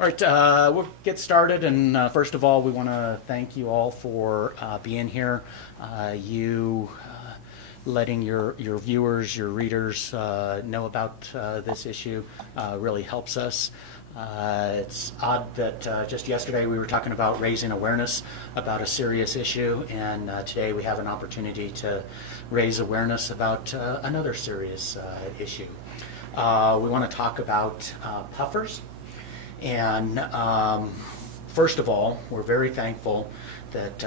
All right, we'll get started. And first of all, we want to thank you all for being here. You letting your viewers, your readers know about this issue really helps us. It's odd that just yesterday we were talking about raising awareness about a serious issue, and today we have an opportunity to raise awareness about another serious issue. We want to talk about puffers. And first of all, we're very thankful that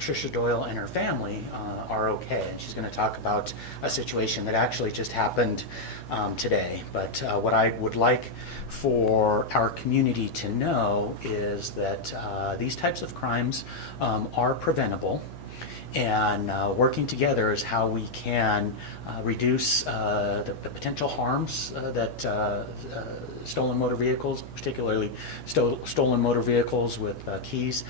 Tricia Doyle and her family are okay. And she's going to talk about a situation that actually just happened today. But what I would like for our community to know is that these types of crimes are preventable. And working together is how we can reduce the potential harms that stolen motor vehicles, particularly stolen motor vehicles with keys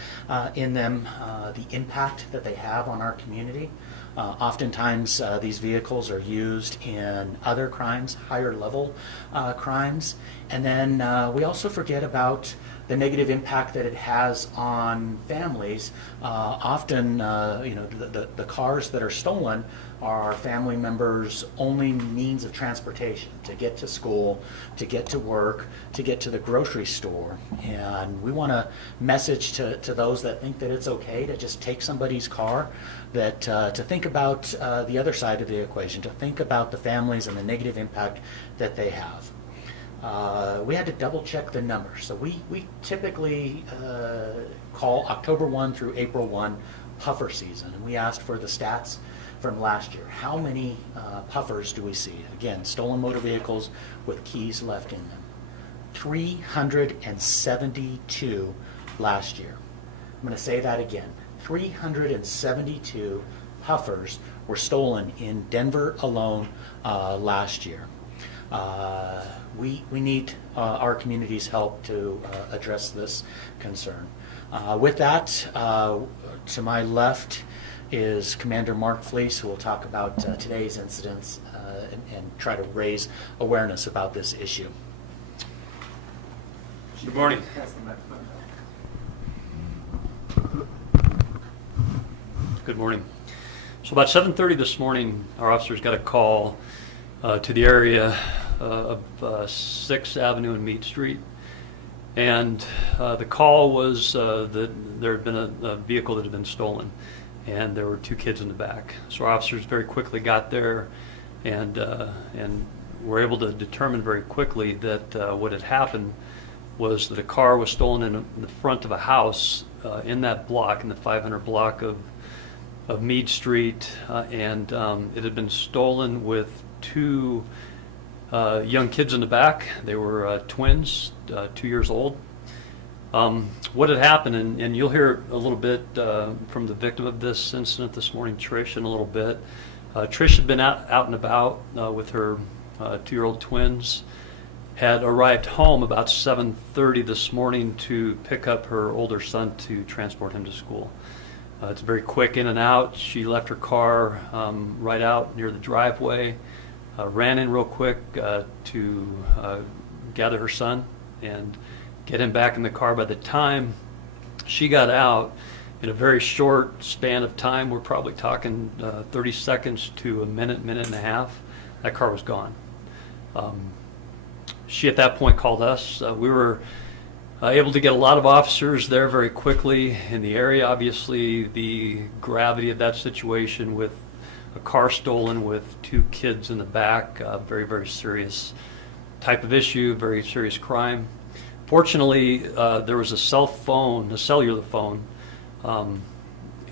in them, the impact that they have on our community. Oftentimes these vehicles are used in other crimes, higher level crimes. And then we also forget about the negative impact that it has on families. Often, the cars that are stolen are family members' only means of transportation to get to school, to get to work, to get to the grocery store. And we want to message to those that think that it's okay to just take somebody's car, that to think about the other side of the equation, to think about the families and the negative impact that they have. We had to double check the numbers. So we typically call October 1 through April 1 puffer season. And we asked for the stats from last year. How many puffers do we see? Again, stolen motor vehicles with keys left in them. 372 last year. I'm going to say that again. 372 puffers were stolen in Denver alone last year. We need our community's help to address this concern. With that, to my left is Commander Mark Fleece, who will talk about today's incidents and try to raise awareness about this issue. Good morning. Good morning. So about 7:30 this morning, our officers got a call to the area of 6th Avenue and Meade Street. And the call was that there had been a vehicle that had been stolen, and there were two kids in the back. So our officers very quickly got there and were able to determine very quickly that what had happened was that a car was stolen in the front of a house in that block, in the 500 block of Meade Street, and it had been stolen with two young kids in the back. They were twins, 2 years old. What had happened, and you'll hear a little bit from the victim of this incident this morning, Trish, in a little bit. Trish had been out and about with her 2-year-old twins, had arrived home about 7:30 this morning to pick up her older son to transport him to school. It's very quick in and out. She left her car right out near the driveway, ran in real quick to gather her son and get him back in the car. By the time she got out, in a very short span of time, we're probably talking 30 seconds to a minute, minute and a half, that car was gone. She at that point called us. We were able to get a lot of officers there very quickly in the area. Obviously, the gravity of that situation with a car stolen with two kids in the back, very, very serious type of issue, very serious crime. Fortunately, there was a cellular phone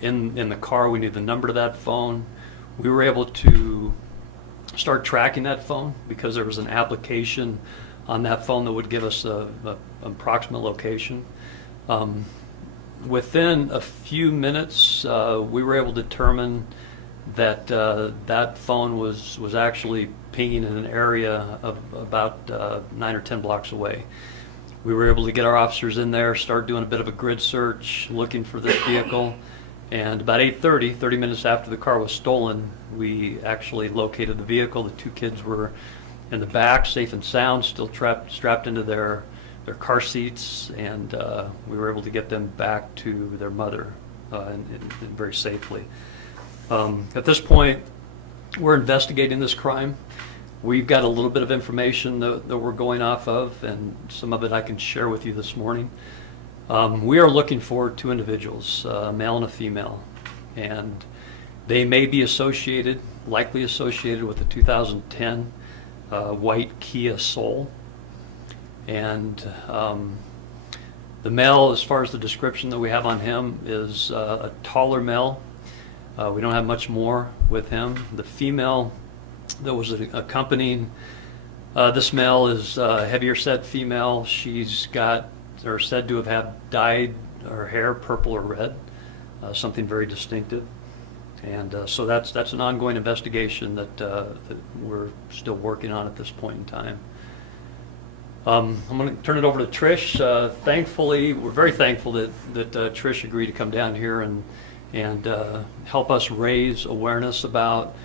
in the car. We knew the number to that phone. We were able to start tracking that phone because there was an application on that phone that would give us an approximate location. Within a few minutes, we were able to determine that that phone was actually pinging in an area of about 9 or 10 blocks away. We were able to get our officers in there, start doing a bit of a grid search, looking for this vehicle, and about 8:30, 30 minutes after the car was stolen, we actually located the vehicle. The two kids were in the back, safe and sound, still strapped into their their car seats, and we were able to get them back to their mother and very safely. At this point, we're investigating this crime. We've got a little bit of information that we're going off of, and some of it I can share with you this morning. We are looking for two individuals, a male and a female, and they may be associated, likely associated with the 2010 white Kia Soul. And the male, as far as the description that we have on him, is a taller male. We don't have much more with him. The female that was accompanying this male is a heavier set female. She's got, or said to have had dyed her hair purple or red, something very distinctive. And so that's an ongoing investigation that we're still working on at this point in time. I'm going to turn it over to Trish. Thankfully, we're very thankful that Trish agreed to come down here and help us raise awareness about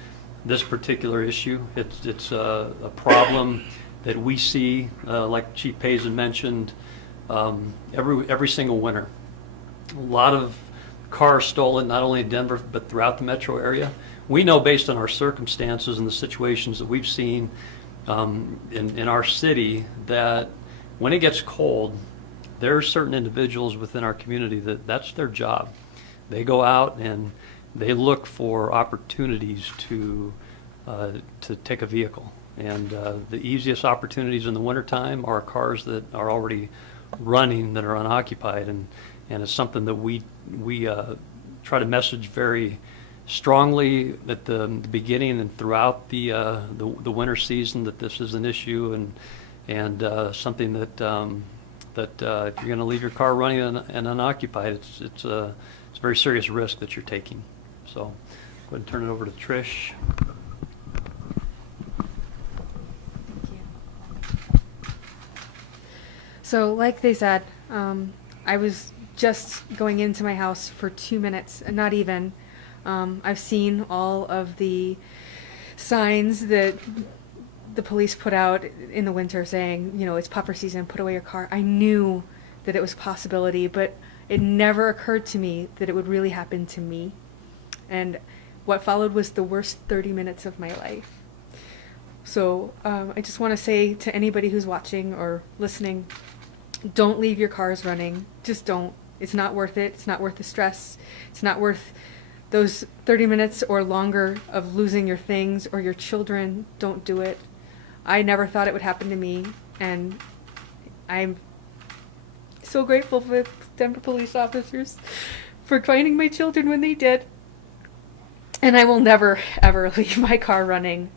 this particular issue. It's a problem that we see, like Chief Payson mentioned, every single winter. A lot of cars stolen, not only in Denver, but throughout the metro area. We know, based on our circumstances and the situations that we've seen in our city, that when it gets cold, there are certain individuals within our community that's their job. They go out and they look for opportunities to take a vehicle. And the easiest opportunities in the wintertime are cars that are already running, that are unoccupied, and it's something that we try to message very strongly at the beginning and throughout the winter season, that this is an issue and something that if you're going to leave your car running and unoccupied, it's a very serious risk that you're taking. So go ahead and turn it over to Trish. So like they said, I was just going into my house for 2 minutes, not even. I've seen all of the signs that the police put out in the winter saying, you know, it's puffer season, put away your car. I knew that it was a possibility, but it never occurred to me that it would really happen to me. And what followed was the worst 30 minutes of my life. So I just want to say to anybody who's watching or listening, don't leave your cars running. Just don't. It's not worth it. It's not worth the stress. It's not worth those 30 minutes or longer of losing your things or your children. Don't do it. I never thought it would happen to me, and I'm so grateful for Denver police officers for finding my children when they did. And I will never, ever leave my car running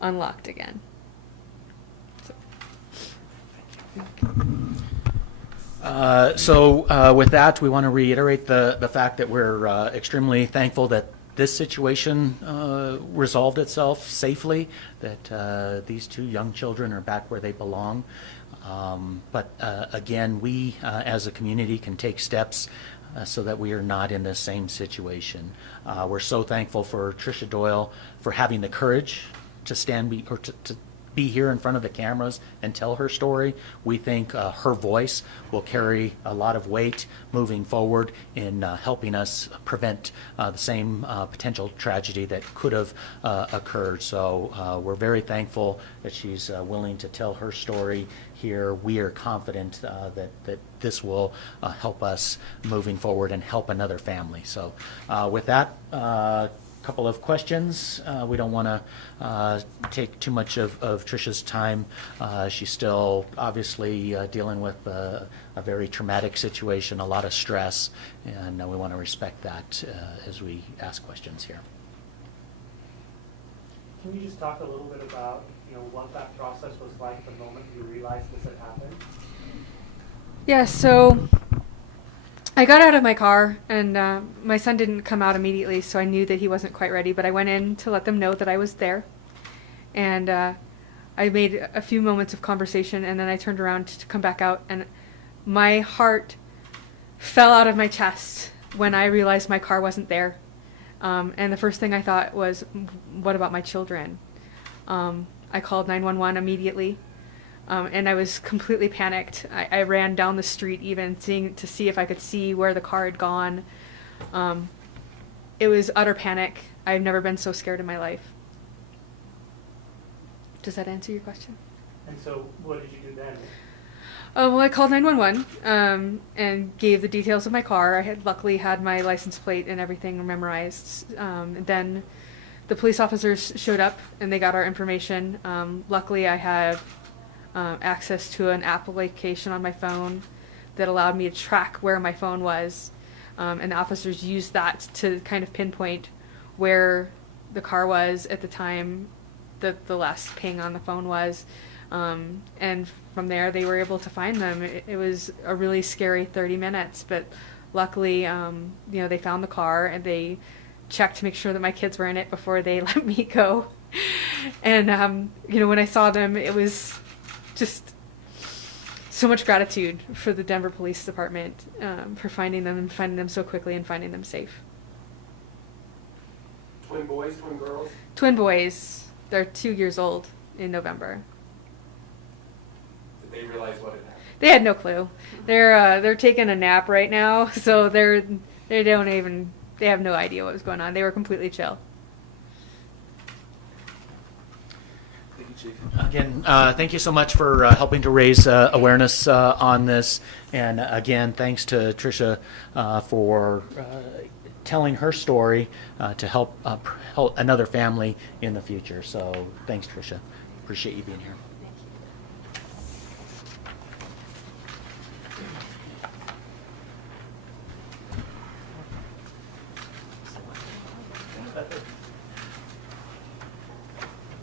unlocked again. With that, we want to reiterate the fact that we're extremely thankful that this situation resolved itself safely, that these two young children are back where they belong. But again, we as a community can take steps so that we are not in the same situation. We're so thankful for Tricia Doyle for having the courage to to be here in front of the cameras and tell her story. We think her voice will carry a lot of weight moving forward in helping us prevent the same potential tragedy that could have occurred. So we're very thankful that she's willing to tell her story here. We are confident that this will help us moving forward and help another family. So with that, couple of questions. We don't want to take too much of Tricia's time. She's still obviously dealing with a very traumatic situation, a lot of stress, and we want to respect that as we ask questions here. Can you just talk a little bit about, what that process was like the moment you realized this had happened? Yeah, so I got out of my car, and my son didn't come out immediately, so I knew that he wasn't quite ready, but I went in to let them know that I was there. And I made a few moments of conversation, and then I turned around to come back out, and my heart fell out of my chest when I realized my car wasn't there. And the first thing I thought was, what about my children? I called 911 immediately. And I was completely panicked. I ran down the street even to see if I could see where the car had gone. It was utter panic. I've never been so scared in my life. Does that answer your question? And so what did you do then? Well, I called 911 and gave the details of my car. I had luckily had my license plate and everything memorized. And then the police officers showed up and they got our information. Luckily, I had access to an application on my phone that allowed me to track where my phone was. And the officers used that to kind of pinpoint where the car was at the time that the last ping on the phone was. And from there, they were able to find them. It was a really scary 30 minutes, but luckily, they found the car and they checked to make sure that my kids were in it before they let me go. And, when I saw them, it was just so much gratitude for the Denver Police Department for finding them so quickly and finding them safe. Twin boys, twin girls? Twin boys. They're 2 years old in November. Did they realize what had happened? They had no clue. They're taking a nap right now, so they have no idea what was going on. They were completely chill. Thank you, Chief. Again, thank you so much for helping to raise awareness on this. And again, thanks to Tricia for telling her story to help another family in the future. So thanks, Tricia. Appreciate you being here.